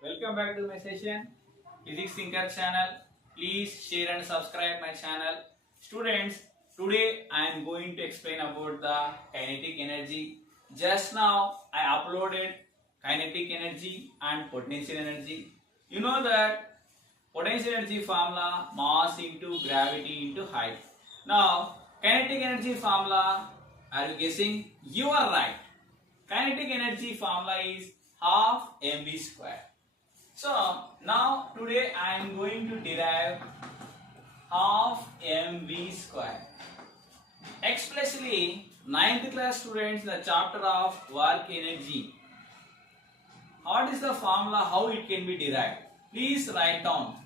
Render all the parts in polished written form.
Welcome back to my session, Physics Thinker channel. Please share and subscribe my channel. Students, today I am going to explain about the kinetic energy. Just now I uploaded kinetic energy and potential energy. You know that potential energy formula mass into gravity into height. Now kinetic energy formula, are you guessing? You are right. Kinetic energy formula is half mv square. So now today I am going to derive half mv square. Especially 9th class students in the chapter of work energy. What is the formula, how it can be derived? Please write down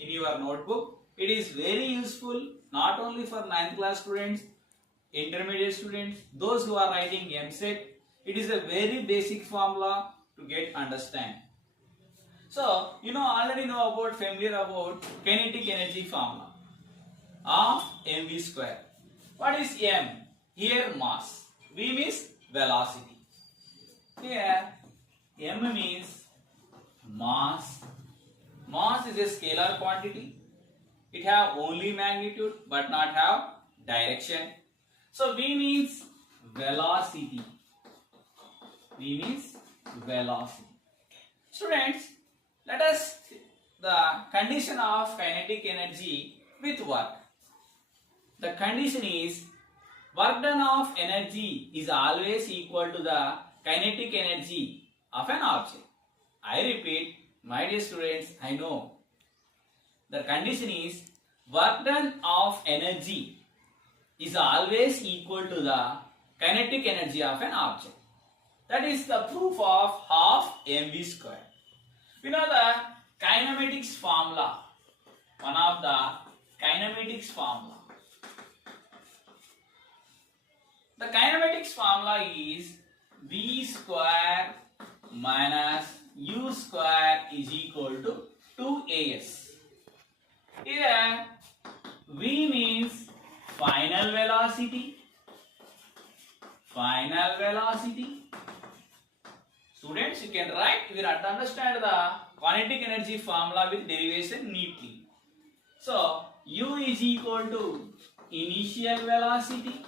in your notebook. It is very useful not only for 9th class students, intermediate students, those who are writing MSET. It is a very basic formula to get understand. So, already know about, familiar about kinetic energy formula of mv square. What is m? Here mass. V means velocity. Here m means mass. Mass is a scalar quantity. It have only magnitude but not have direction. So V means velocity. V means velocity. Students, let us the condition of kinetic energy with work. The condition is work done of energy is always equal to the kinetic energy of an object. I repeat, my dear students, I know. The condition is work done of energy is always equal to the kinetic energy of an object. That is the proof of half mv square. We know the kinematics formula. One of the kinematics formula. The kinematics formula is v square minus u square is equal to 2as. Here v means final velocity. Final velocity. Students, you can write, we have to understand the kinetic energy formula with derivation neatly. So, u is equal to initial velocity.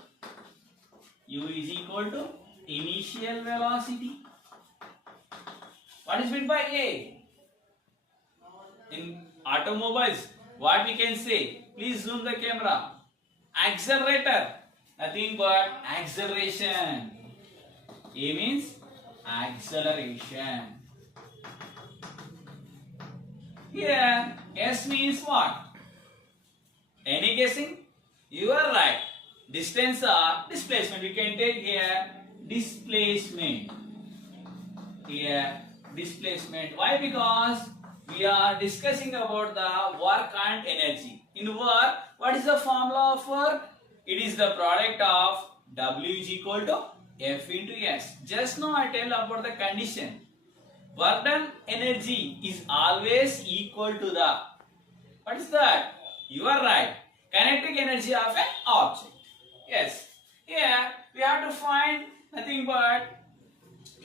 U is equal to initial velocity. What is meant by A? In automobiles, what we can say? Please zoom the camera. Accelerator. Nothing but acceleration. A means acceleration. Here S means what? Any guessing? You are right. Distance or displacement. We can take here displacement. Here displacement. Why? Because we are discussing about the work and energy. In work, what is the formula of work? It is the product of W is equal to F into S. Just now I tell about the condition. Work done energy is always equal to the, what is that? You are right. Kinetic energy of an object. Yes. Here we have to find nothing but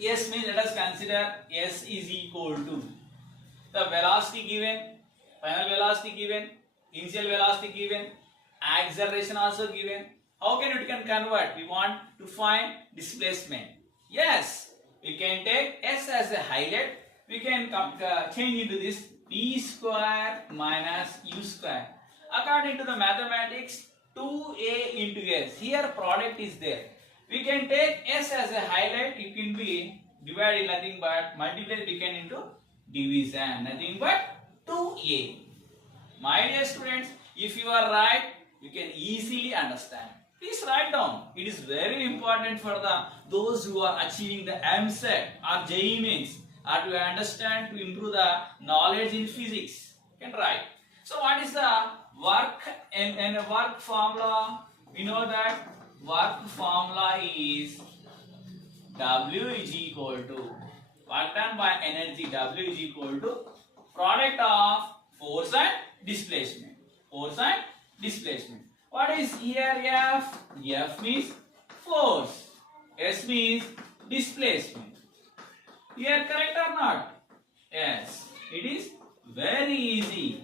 S means, let us consider S is equal to the velocity given, final velocity given, initial velocity given, acceleration also given. How can we convert? We want to find displacement. Yes, we can take S as a highlight. We can change into this p square minus u square. According to the mathematics, 2a into s. Here product is there. We can take s as a highlight. It can be divided nothing but multiply become into division. Nothing but 2a. My dear students, if you are right, you can easily understand. Please write down. It is very important for those who are achieving the MSET or JEE mains, or to understand, to improve the knowledge in physics. You can write. So what is the work and work formula? We know that work formula is W is equal to work done by energy. W is equal to product of force and displacement. Force and displacement. What is here F? F means force. S means displacement. Here correct or not? Yes, it is very easy.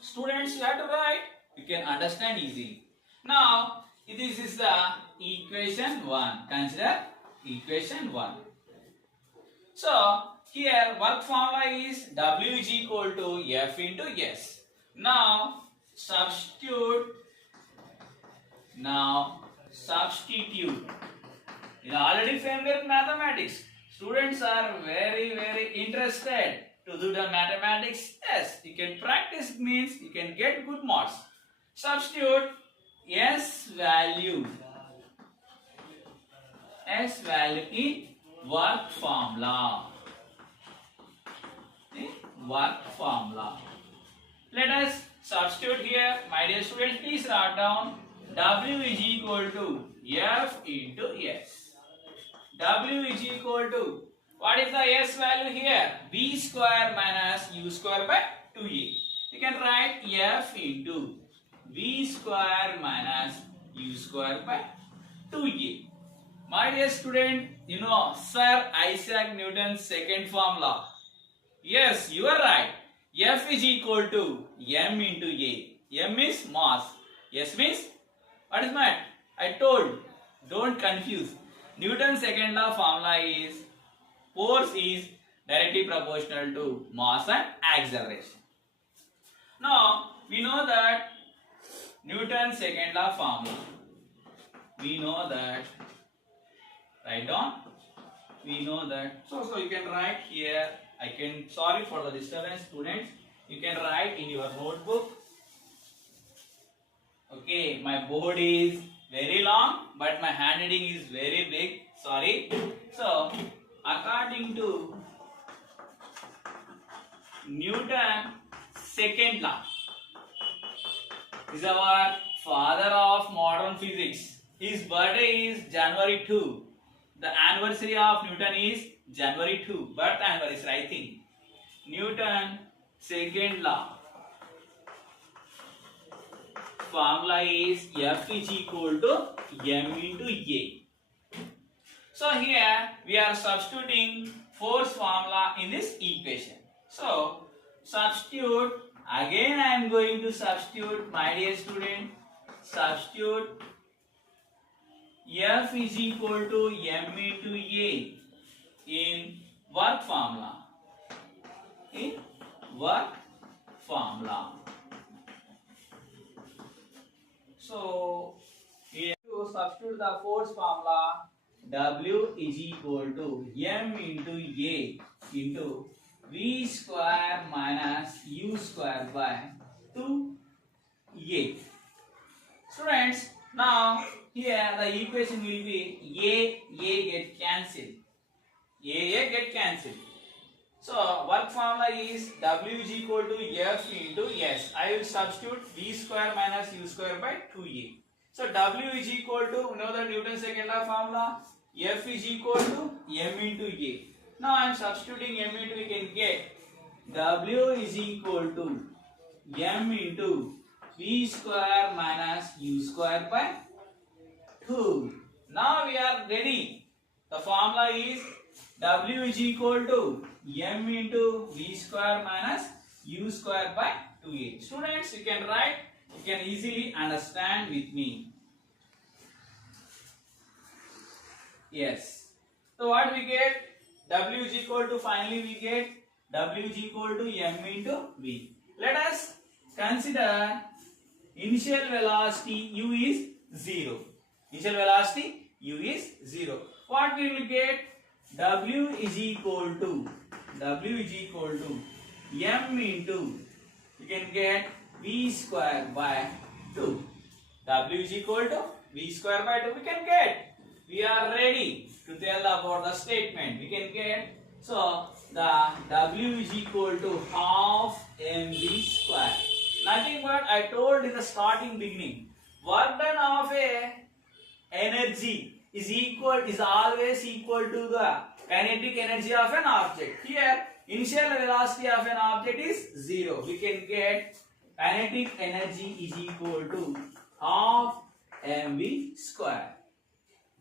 Students, you have to write. You can understand easily. Now, this is the equation 1. Consider equation 1. So, here work formula is W is equal to F into S. Now, substitute. You are already familiar with mathematics. Students are very interested to do the mathematics. Yes, you can practice, means you can get good marks. Substitute S value in work formula. Let us substitute here. My dear students, please write down W is equal to F into S. W is equal to, what is the S value here? B square minus U square by 2A. You can write F into B square minus U square by 2A. My dear student, you know Sir Isaac Newton's second formula. Yes, you are right. F is equal to M into A. M is mass. S means, what is that? I told, don't confuse. Newton's second law formula is force is directly proportional to mass and acceleration. Now, we know that Newton's second law formula. We know that. Write down. We know that. So you can write here. Sorry for the disturbance, students. You can write in your notebook. Okay, my board is very long, but my handwriting is very big. Sorry. So, according to Newton's second law, is our father of modern physics. His birthday is January 2. The anniversary of Newton is January 2. Birth anniversary, I think. Newton's second law formula is F is equal to M into A. So here we are substituting force formula in this equation. So substitute, again I am going to substitute, my dear student, substitute F is equal to M into A in work formula. So here to substitute the force formula, W is equal to M into A into V square minus U square by 2A. Students, now here the equation will be A get cancelled. A get cancelled. So work formula is W is equal to F into S. I will substitute V square minus U square by 2A. So W is equal to, you know the Newton's second law formula, F is equal to M into A. Now I am substituting M into, we can get W is equal to M into V square minus U square by 2. Now we are ready. The formula is W is equal to M into V square minus U square by 2A. Students, you can write, you can easily understand with me. Yes. So what we get? W is equal to, finally we get W is equal to M into V. Let us consider initial velocity U is 0. Initial velocity U is 0. What we will get? W is equal to M into, you can get V square by 2. W is equal to V square by 2. We can get. We are ready to tell about the statement. We can get. So the W is equal to half mv square. Nothing but I told in the starting beginning. Work done of a energy is always equal to the kinetic energy of an object. Here, initial velocity of an object is 0. We can get kinetic energy is equal to half mv square.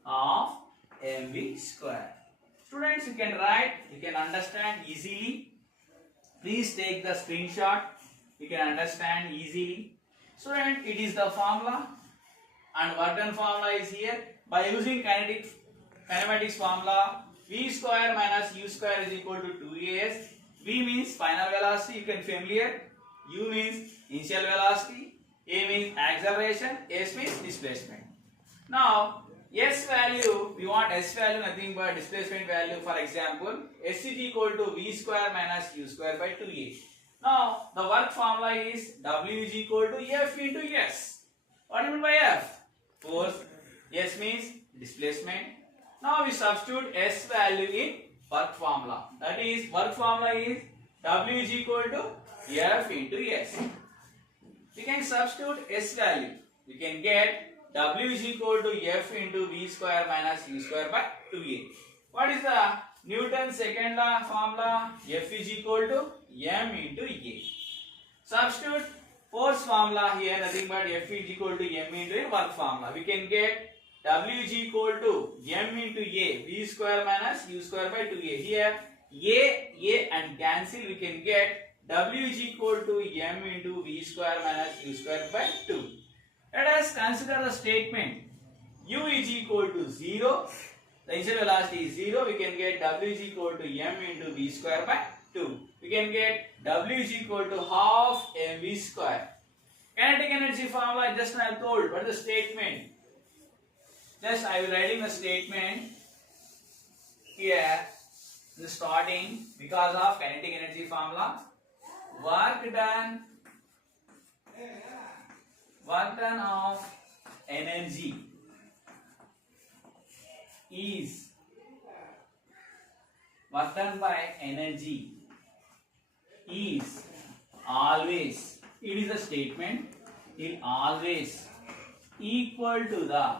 Half mv square. Students, you can write, you can understand easily. Please take the screenshot. You can understand easily. Student, it is the formula and work done formula is here. By using kinematics formula, v square minus u square is equal to 2as. V means final velocity, you can familiar. U means initial velocity. A means acceleration. S means displacement. Now, S value, we want S value nothing but displacement value. For example, S is equal to v square minus u square by 2a. Now, the work formula is W is equal to F into S. What do you mean by F? Force. S means displacement. Now, we substitute S value in work formula. That is, work formula is W is equal to F into S. We can substitute S value. We can get W is equal to F into V square minus U square by 2A. What is the Newton's second law formula? F is equal to M into A. Substitute force formula here, nothing but F is equal to M into A work formula. We can get W is equal to M into A, V square minus U square by 2A. Here, A and cancel, we can get W is equal to M into V square minus U square by 2. Let us consider the statement. U is equal to 0. The initial velocity is 0. We can get W is equal to M into V square by 2. We can get W is equal to half mv square. Kinetic energy formula just I have told, but the statement. Just I will writing the statement here in the starting because of kinetic energy formula. Work done of energy is work done by energy is always, it is a statement, it always equal to the,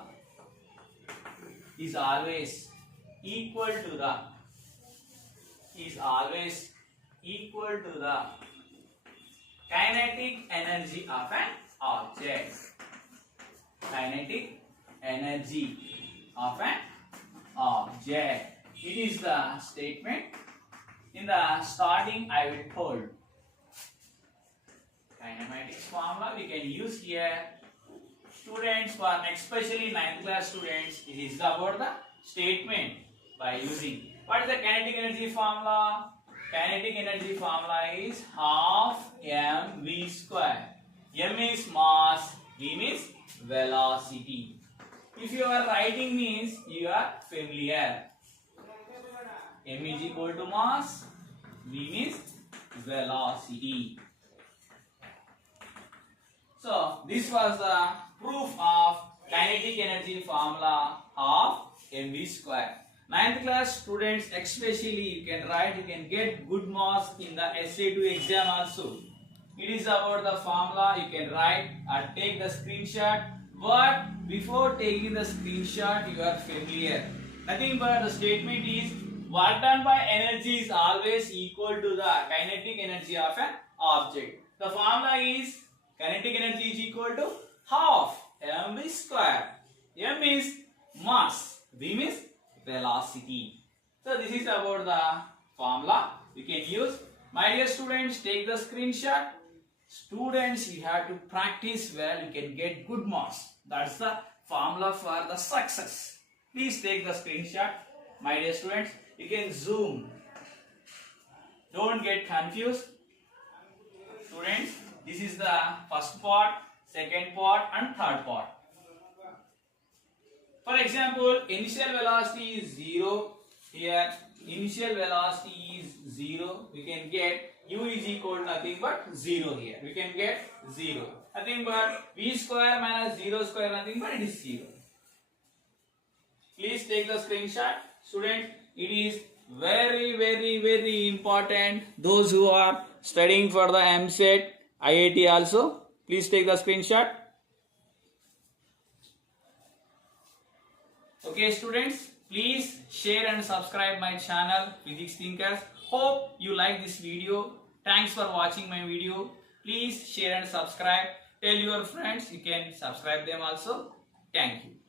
is always equal to the, is always equal to the kinetic energy of an object. Kinetic energy of an object. It is the statement. In the starting, I will told kinematics formula we can use here. Students, for especially 9th class students, it is about the statement by using. What is the kinetic energy formula? Kinetic energy formula is half mv square. M is mass, v means velocity. If you are writing means you are familiar. M is equal to mass, v means velocity. So this was the proof of kinetic energy formula of mv square. 9th class students especially you can write, you can get good marks in the SA2 exam also. It is about the formula, you can write or take the screenshot, but before taking the screenshot you are familiar. Nothing but the statement is work done by energy is always equal to the kinetic energy of an object. The formula is kinetic energy is equal to half mv square. M is mass, v means velocity. So this is about the formula we can use. My dear students, take the screenshot. Students, you have to practice well, you can get good marks. That's the formula for the success. Please take the screenshot. My dear students, you can zoom. Don't get confused. Students, this is the first part, second part and third part. For example, initial velocity is 0. Here, initial velocity is 0. We can get u is equal to nothing but 0 here. We can get 0. Nothing but v square minus 0 square, nothing but it is 0. Please take the screenshot. Student, it is very important. Those who are studying for the MSET, IIT also, please take the screenshot. Okay students, please share and subscribe my channel Physics Thinkers. Hope you like this video. Thanks for watching my video. Please share and subscribe. Tell your friends, you can subscribe them also. Thank you.